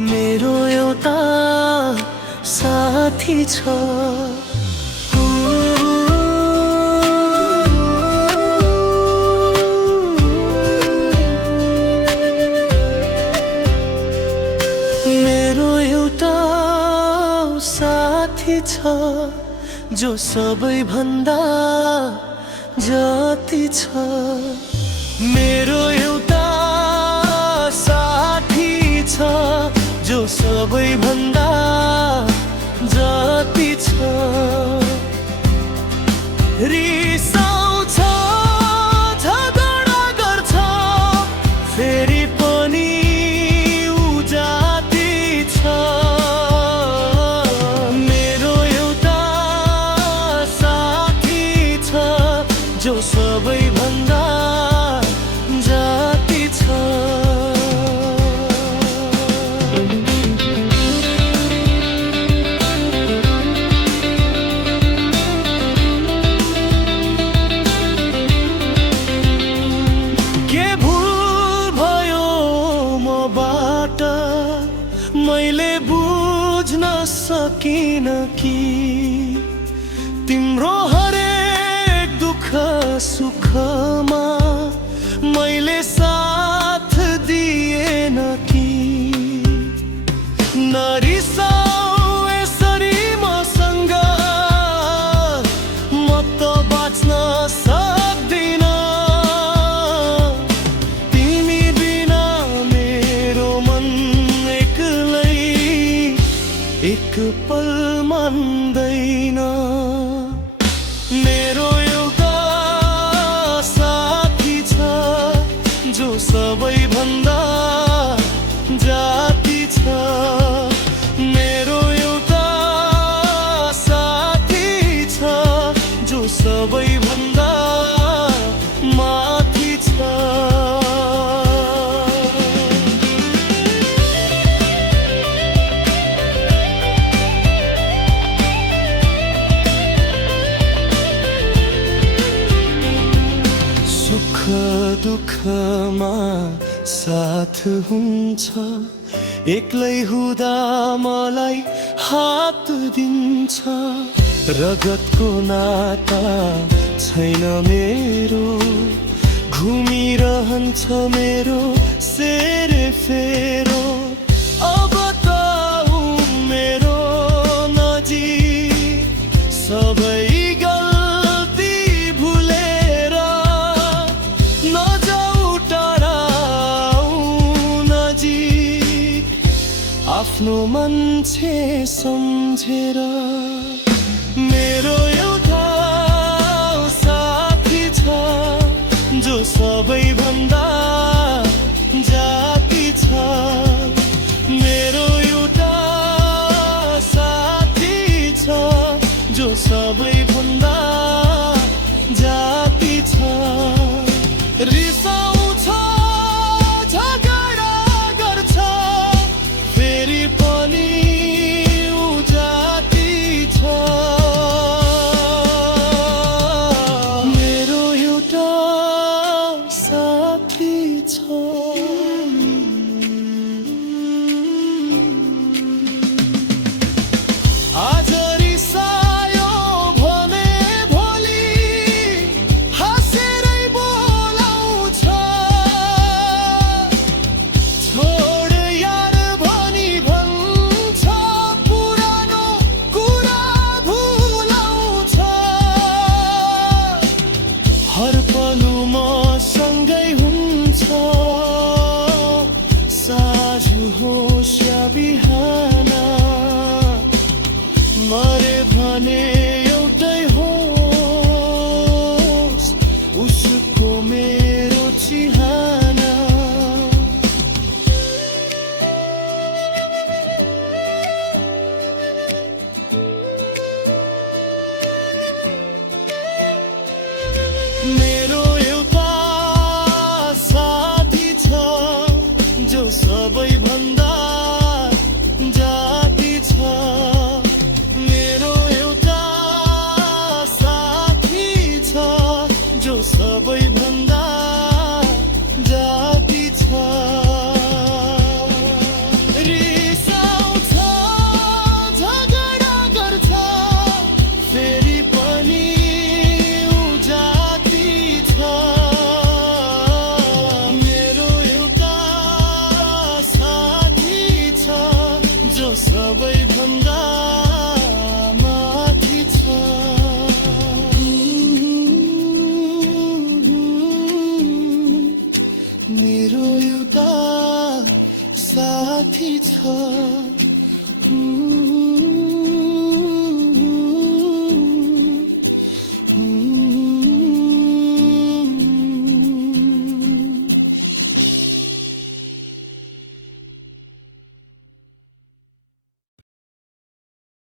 मेरो एउटा साथी छ। मेरो एउटा साथी छ जो सबैभन्दा जति छ। मेरो एउटा साथी छ जो सबैभन्दा जति छ। रिसाउँछ, झगडा गर्छ, फेरि पनि उ जाति छ। मेरो एउटा साथी छ जो सबैभन्दा जति छ। मैले बुझ्न सकिन कि तिम्रो हरेक दुःख सुखमा मैले साथ दिएन कि। नरिसाऊ यसरी मसँग, म त बाँच्न सक्दिन। तिमी बिना मेरो मन एक पल मान्दैन। मेरो एउटा साथी छ जो सबैभन्दा जति छ। मेरो एउटा साथी छ जो सबैभन्दा माथि छ। सुख दुःखमा साथ हुन्छ, एक्लै हुँदा मलाई हात दिन्छ। रगतको नाता छैन मेरो, घुमिरहन्छ मेरो सेरेफेरो। अब त उ मेरो नजिक, सबै आफ्नो मान्छे सम्झेर। मेरो एउटा साथी छ जो सबैभन्दा जति छ। मेरो एउटा साथी छ जो सबैभन्दा जति छ। रिसाउँछ, झगडा गर्छ, फेरि पनि उ जाति छ। मेरो एउटा साथी छ। आज रिसायो भने भोलि हाँसेरै बोलाउँछ। छोड यार भनी भन्छ, पुरानो कुरा भुलाउँछ। हर पल मसँगै हुन्छ, साँझ होस् या बिहान। मरे भने एउटै होस् उसको मेरो चिहाना। मेरो एउटा साथी छ जो सबैभन्दा सबैभन्दा माथि छ। मेरो एउटा साथी छ।